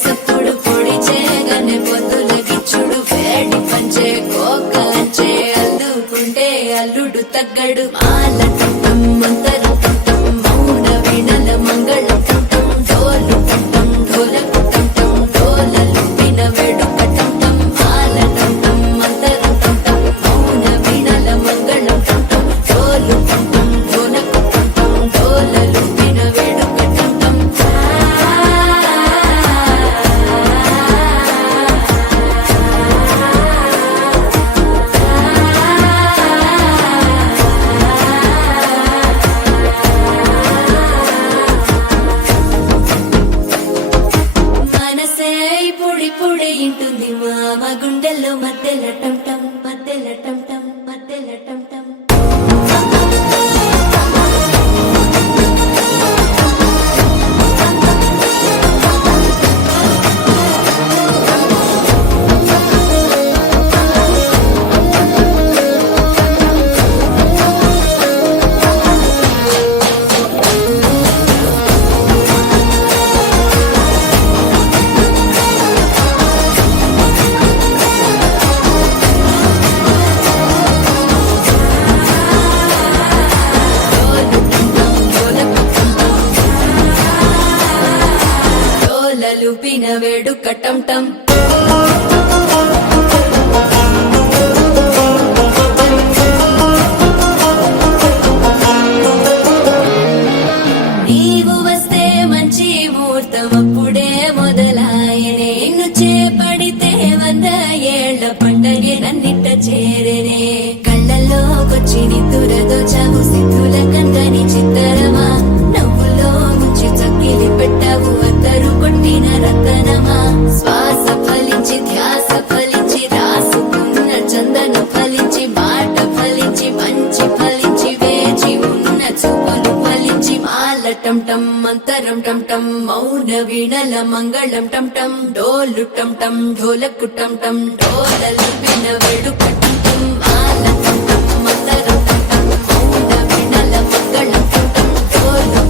సప్పుడు పొడి చేయగానే పొద్దుల గిచ్చుడు వేడి పంచే కోక అంచే అల్లుకుంటే అల్లుడు తగ్గడు మాల టం మంతరం టం మౌన వీణల మంగళం టం డోలు టం ఢోలకు టం డోలలు విన వేడుక టం మాల టం మంతరం టం మౌన వీణల మంగళం టం డోలు టం ఢోలకు టం డోలలు విన వేడుక టం మనసే పొడి పొడి ఇంటుంది మామ గుండెల్లో మధ్యల టం టం మధ్యల టం టం మధ్యల టం టం డోలలు పిన వేడుక టం టం నీవు వస్తే మంచి ముహూర్తం అప్పుడే మొదలాయనే నిన్ను చేపడితే 100 ఏళ్ల పండగే నన్నిట్ట చేరనే కళ్ళల్లోకొచ్చి నిద్దురదోచావు సిద్ధుల కందని చిత్తరమా నవ్వులో ముంచి చక్కిలి పెట్టావు అద్దరు కొట్టిన రతనమా శ్వాస ఫలించి ధ్యాస ఫలించి రాసుకున్న చందను ఫలించి మాట ఫలించి మంచి ఫలించి వేచి ఉన్న చూపులు ఫలించి మాల టం టం మంతరం టం టం మౌన వీణల మంగళం టం టం డోలు టం టం ఢోలకు టం టం డోలలు విన వేడుక టం టం మాల టం టం మంతరం టం టం మౌన వీణల మంగళం టం టం డోలు